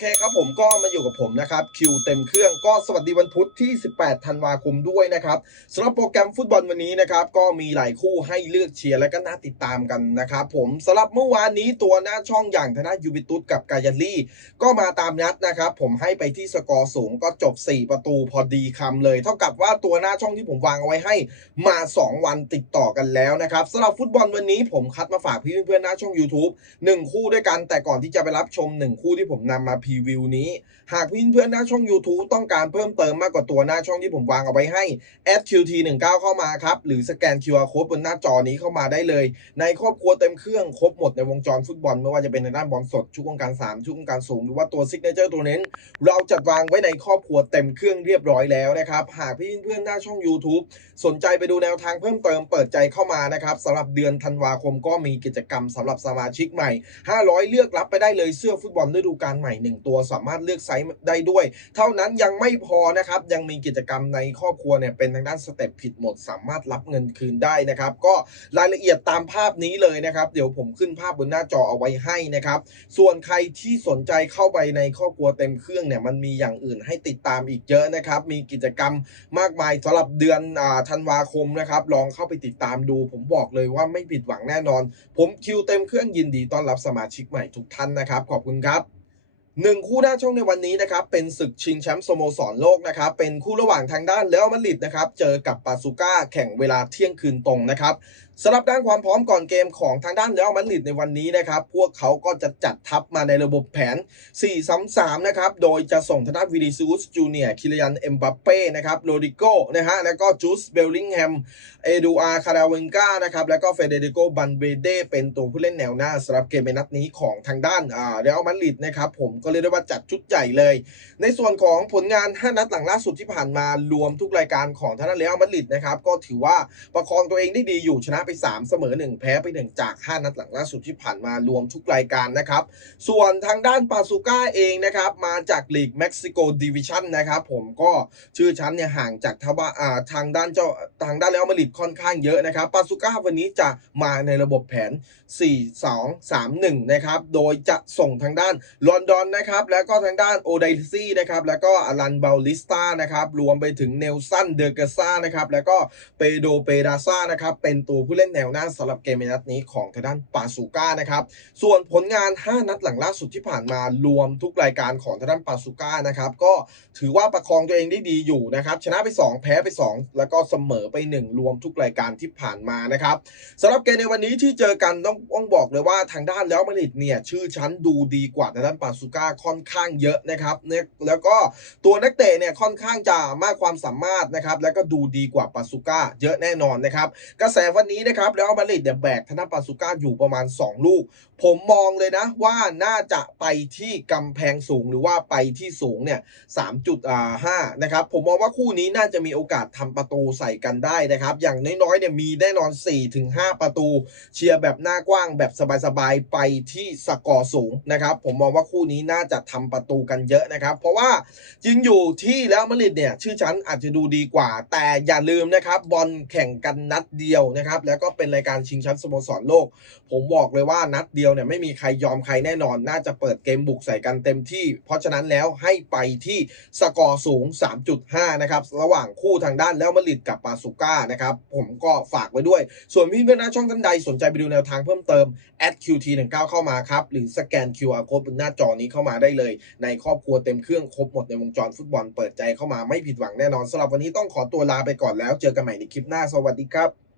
เคครับผมก็มาอยู่กับผมนะครับคิวเต็มเครื่องก็สวัสดีวันพุธที่ 18 ธันวาคมด้วยนะครับสำหรับโปรแกรมฟุตบอลวันนี้นะครับก็มีหลายคู่ให้เลือกเชียร์และก็น่าติดตามกันนะครับผมสำหรับเมื่อวานนี้ตัวหน้าช่องอย่างธนายูบิตุสกับกายาลี่ก็มาตามนัดนะครับผมให้ไปที่สกอร์สูงก็จบ 4 ประตูพอดีคำเลย เท่ากับว่าตัวหน้าช่องที่ผมวางเอาไว้ให้มา 2 วันติดต่อกันแล้วนะครับสำหรับฟุตบอลวันนี้ผมคัดมาฝากพี่เพื่อนๆหน้าช่อง YouTube หนึ่งคู่ด้วยกันแต่ก่อนที่จะไปรับชมหนึ่งคู่ที่ผมนำมาพรีวิวนี้ หากเพื่อนๆหน้าช่อง YouTube ต้องการเพิ่มเติมมากกว่าตัวหน้าช่องที่ผมวางเอาไว้ให้ @qt19 เข้ามาครับ หรือสแกน QR Code บนหน้าจอนี้เข้ามาได้เลย ในครอบครัวเต็มเครื่องครบหมดในวงจรฟุตบอล ไม่ว่าจะเป็นในด้านบอลสดชุกวงการ3ชุกวงการสูงหรือว่าตัวซิกเนเจอร์ตัวเน้น เราจัดวางไว้ในครอบครัวเต็มเครื่องเรียบร้อยแล้วนะครับหากพี่เพื่อนๆหน้าช่อง YouTube สนใจไปดูแนวทางเพิ่มเติมเปิดใจเข้ามานะครับสำหรับเดือนธันวาคมก็มีกิจกรรมสำหรับสมาชิกใหม่ 500 เลือกรับไปได้เลยเสื้อฟุตบอลฤดูกาลใหม่1ตัวสามารถเลือกไซส์ได้ด้วย เท่านั้นยังไม่พอนะครับ ยังมีกิจกรรมในครอบครัวเนี่ยเป็นทางด้านสเต็ปผิดหมด สามารถรับเงินคืนได้นะครับ ก็รายละเอียดตามภาพนี้เลยนะครับ เดี๋ยวผมขึ้นภาพบนหน้าจอเอาไว้ให้นะครับ ส่วนใครที่สนใจเข้าไปในครอบครัวเต็มเครื่องเนี่ยมันมีอย่างอื่นให้ติดตามอีกเยอะนะครับ มีกิจกรรมมากมายสำหรับเดือนอธันวาคมนะครับลองเข้าไปติดตามดู ผมบอกเลยว่าไม่ผิดหวังแน่นอน ผมคิวเต็มเครื่องยินดีต้อนรับสมาชิกใหม่ทุกท่านนะครับ ขอบคุณครับ หนึ่งคู่หน้าช่องในวันนี้นะครับเป็นศึกชิงแชมป์สโมสรโลกนะครับเป็นคู่ระหว่างทางด้านเลอัลมาดริดนะครับเจอกับปาซูก้าแข่งเวลาเที่ยงคืนตรงนะครับ สำหรับด้านความพร้อมก่อนเกมของทางด้านเลอัลมาดริดในวันนี้นะครับ พวกเขาก็จะจัดทัพมาในระบบแผน 4-3-3 นะครับ โดยจะส่งทางด้านวินิซูสจูเนียร์คิยัน เอ็มบัปเป้นะครับ โรดิโก้นะฮะ แล้วก็จูสเบลลิงแฮม เอดูอาร์คาราเวนกานะครับ แล้วก็เฟเดริโก บันเบเดเป็นตัวผู้เล่นแนวหน้าสำหรับเกมในนัดนี้ของทางด้านเรอัลมาดริดนะครับ ผมก็เรียกได้ว่าจัดชุดใหญ่เลย ในส่วนของผลงาน 5 นัดหลังล่าสุดที่ผ่านมารวมทุกรายการของทางด้านเรอัลมาดริดนะครับ ก็ถือว่าประคองตัวเองได้ดีอยู่ชนะไป3เสมอ1แพ้ไป1จาก5นัดหลังล่าสุดที่ผ่านมารวมทุกรายการนะครับ ส่วนทางด้านปาซูก้าเองนะครับมาจากลีกเม็กซิโกดิวิชั่นนะครับผมก็ชื่อชั้นเนี่ยห่างจากทว่าาทางด้านเจ้าทางด้านเรอัลมาดริดค่อนข้างเยอะนะครับปาซูก้าวันนี้จะมาในระบบแผน 4 2 3 1 นะครับ โดยจะส่งทางด้านลอนดอนนะครับแล้วก็ทางด้านโอไดซี่นะครับแล้วก็อลันเบลลิสตานะครับรวมไปถึงเนลสันเดอร์เกซ่านะครับแล้วก็เปโดเปราซ่านะครับเป็นตัวผู้เล่นแนวหน้าสำหรับเกมในนัดนี้ของทางด้านปาซูก้านะครับ ส่วนผลงาน 5 นัดหลังล่าสุดที่ผ่านมารวมทุกรายการของทางด้านปาซูก้านะครับก็ถือว่าประคองตัวเองได้ดีอยู่นะครับชนะไป 2 แพ้ไป 2 แล้วก็เสมอไป 1 รวมทุกรายการที่ผ่านมานะครับสำหรับเกมในวันนี้ที่เจอกันต้องต้องบอกเลยว่าทางด้านแล้วมาริดเนี่ยชื่อชั้นดูดีกว่าทางด้านปาซูก้าค่อนข้างเยอะนะครับเนี่ยแล้วก็ตัวนักเตะเนี่ยค่อนข้างจะมากความสามารถนะครับแล้วก็ดูดีกว่าปาซูก้าเยอะแน่นอนนะครับกระแสวันนี้นะครับ แล้วมาดริดเนี่ยแบกทางด้านปาซูก้าอยู่ประมาณ 2 ลูก ผมมองเลยนะว่าน่าจะไปที่กำแพงสูงหรือว่าไปที่สูงเนี่ย3.5นะครับ ผมมองว่าคู่นี้น่าจะมีโอกาสทำประตูใส่กันได้นะครับ อย่างน้อยๆเนี่ยมีแน่นอน 4-5 ประตู เชียร์แบบหน้ากว้างแบบสบายๆไปที่สกอร์สูงนะครับ ผมมองว่าคู่นี้น่าจะทำประตูกันเยอะนะครับ เพราะว่าจริงอยู่ที่แล้วมาริดเนี่ยชื่อชั้นอาจจะดูดีกว่า แต่อย่าลืมนะครับบอลแข่งกันนัดเดียวนะครับแล้วก็เป็นรายการชิงแชมป์สโมสรโลก ผมบอกเลยว่านัดเดียวเนี่ยไม่มีใครยอมใครแน่นอน น่าจะเปิดเกมบุกใส่กันเต็มที่ เพราะฉะนั้นแล้วให้ไปที่สกอร์สูง 3.5 นะครับ ระหว่างคู่ทางด้านแล้วมาริดกับปาซูก้านะครับ ผมก็ฝากไว้ด้วย ส่วนพี่เพื่อนๆนะช่องท่านใดสนใจไปดูแนวทางเพิ่มเติม @qt19 เข้ามาครับ หรือสแกน QR code บนหน้าจอนี้เข้ามาได้เลย ในครอบครัวเต็มเครื่องครบหมดในวงจรฟุตบอลเปิดใจเข้ามาไม่ผิดหวังแน่นอนสำหรับวันนี้ต้องขอตัวลาไปก่อนแล้ว เจอกันใหม่ในคลิปหน้าสวัสดีครับ